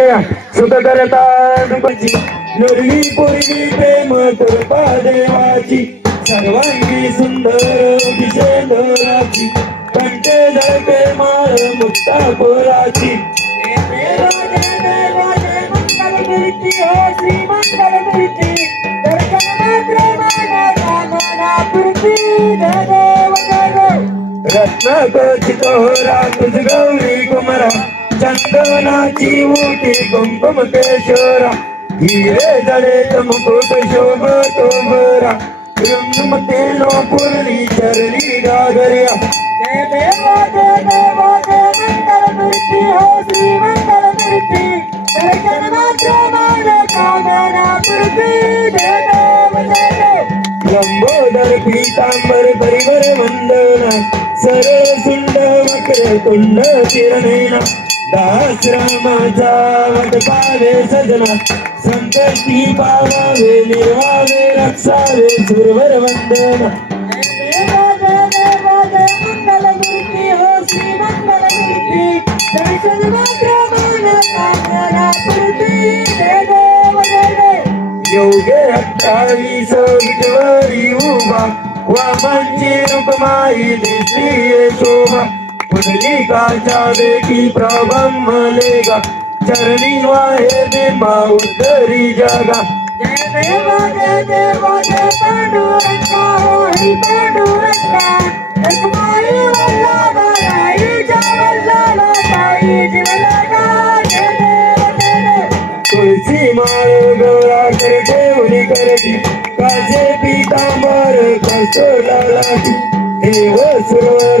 सुख करता दुःखाची पोरगी प्रेम कृपा देवाची सर्वांगी सुंदर दिशेंदराची कंटे झळके माळ मुक्ता पोराची रत्न कचित तुझ गौरी कुमरा चंदनाची मोठी कुंकुम केशरा हिरे जडे मुकुट शोभ तो बरा तेनो पुरली चरली गागर्या. लंबोदर पीतांबर परिवर वंदना. सरळ सुंड वक्र कुंड चिरनेना दास रामाचा वट पावे सजना संकष्टी पावावे निर्वावे रक्षावे सुरवर वंदना योगे अठ्ठावीस विटवरी उभा वामांची रूपमाई दिसली शोभा. कुंडली का जावे की प्रभम मलेगा। चरणी वाहे दे उतरी जागा। जय देवा जय देवा जय पांडुरंगा हरि पांडुरंगा। रखवाई वल्ला गाई जय जय तुलसी मारो कर देवनी कर दी काजे सुरवर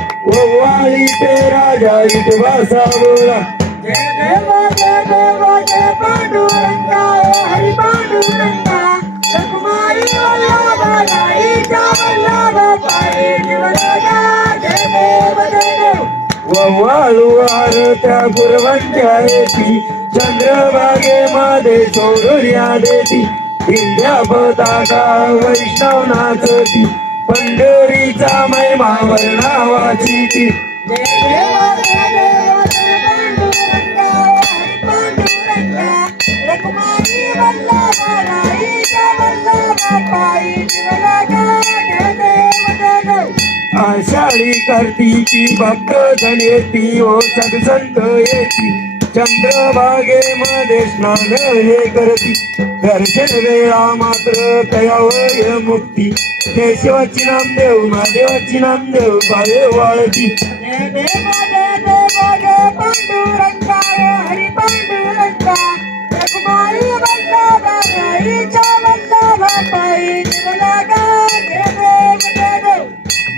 ओवाळी ते राजा इटवासा बोला ववाळू वार त्या गुरवंच्या येती चंद्रभागेमध्ये सोडूया देती. विंध्या पताका वैष्णव नाचती तिचा महिमा वर्णावाची ती. आषाढी ती भक्त जण येती ओ सगसंत येती. चंद्रभागेमध्ये स्नान हे करती. दर्शन वेळा मात्र कयावय मुक्ती. केशवाची नामदेव महादेवाची नामदेव बाळे वाळती.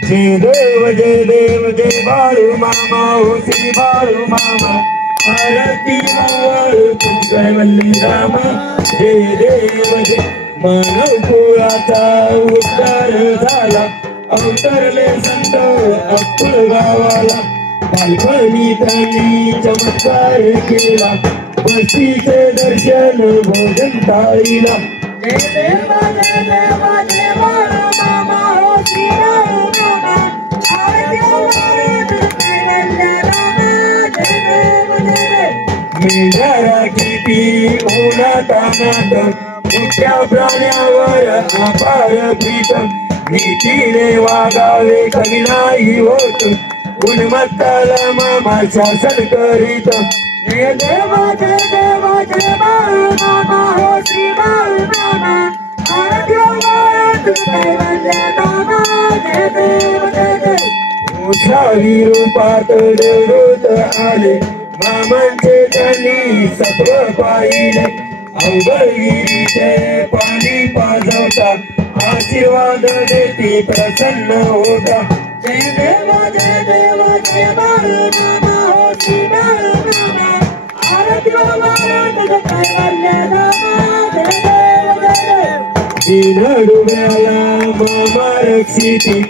जय देव जय देव जय बाळू मामा हो श्री बाळू मामा. आरती बाळू तुम कैवल्ली रामा जय देव हे मानव कुळाचा उद्धार झाला. अवतरले संत अक्कल गावाला. बालपणी त्यांनी चमत्कार केला. बसीचे दर्शन भोजन थाळीला हो उन्हात मोठ्या प्राण्यावर अपार नीतीने वागावे कमी नाही होत गुणमत्ताला मामा शासन करीत जय देव जय देव जय मामा हो श्री मामा आरोग्य जय देव जय देव रूपात देवृत आले. मामांचे त्यांनी सत्व पाहिले. अवघडगिरीचे पाणी पाजवता आशीर्वाद देती प्रसन्न होता जय देव जय देव जय बाळू मामा हो श्री बाळू मामा तुझं कैवल्य नामा जय मामा रक्षिती.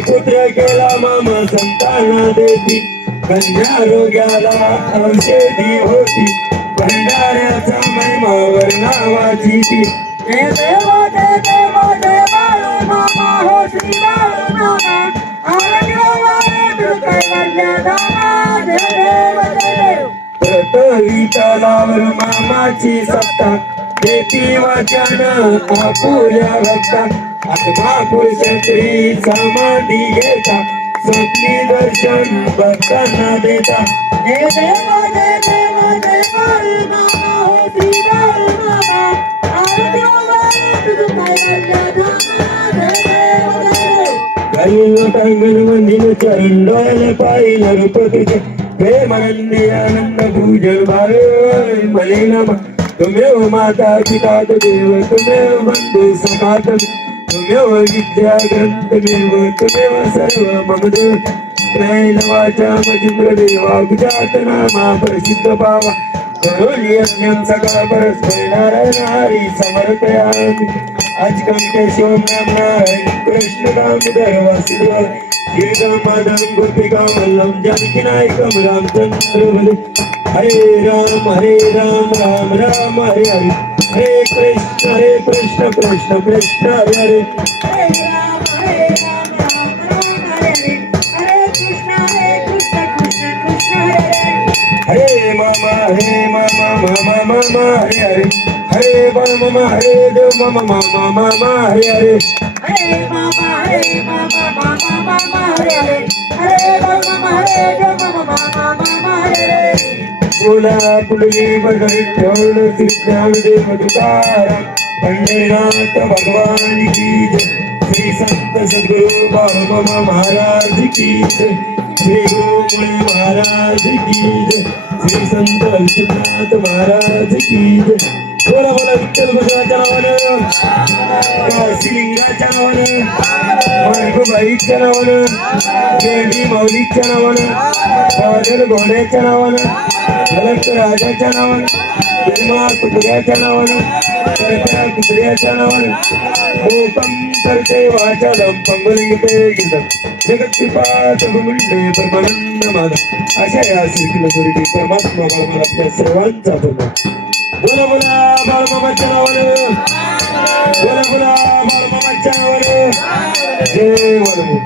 पुत्र केला मामा संताना देती. कन्या रोग्याला औषधी होती. भंडार ती जय देव जय देव जय बाळू मामा हो श्री बाळू मामा तलावर मामाची सत्ता देती वाचन आपुल्या भक्ता आत्मा पुरुषत्री समाधी घेता स्वप्नी दर्शन भक्तांना देता। जय देव जय देव टांगण मंदिर चरण डोळे पाहिलं रूप तुझे आनंद पूजन भावे मले नम तुमेव माता पिता देव तुमेव बंधू सखा तुमेव विद्या ग्रंथ देव तुमेव सर्व मम देव त्रैल वाचा मजिंद्र देवा गुजात नामा प्रसिद्ध पावा करोली यज्ञं सकाळ परस्पर नारायण हरी समर्पयामि आजकम केशवम नामना हरि कृष्ण दामोदर वासुदेव श्रीरामादं गोपिका वल्लभ जानकी नायकम रामचंद्र भले हरे राम हरे राम राम राम हरे हरे हरे कृष्ण हरे कृष्ण कृष्ण कृष्ण हरे हरे हरे राम हरे राम मामा मामा हरे हरे हरे बल मामा हरे देव मामा मामा मामा हरे हरे हरे मामा हरे मामा मामा मामा हरे हरे हरे मामा हरे जो मामा मामा मामा हरे हरे बोला पुंडली बदल ठेवलं श्री ज्ञानदेव तुकाराम पंढरनाथ भगवान की श्री संत सद्गुरु बाबा महाराज की श्री गुरुमुळे महाराज की श्री संत विश्वनाथ महाराज की बोला बोला विठ्ठल गुजराच्या नावानं। काशीलिंगाच्या नावानं। मार्गबाईच्या नावानं। देवी माऊलीच्या नावानं। बादल घोड्याच्या नावानं। भलक राजाच्या नावानं। भीमा कुत्र्याच्या नावानं। करत्या कुत्र्याच्या नावानं गोपम करते वाचालम पंगलिंगते गीतम जगत्पिपात गुमुंडे परमानंद माधव अशा या श्रीकृष्ण स्वरूपी परमात्मा बाळमाला आपल्या सर्वांचा धन्यवाद बोला बोला बाळमामाच्या नावानं बोला बोला बाळमामाच्या नावानं जय वरमू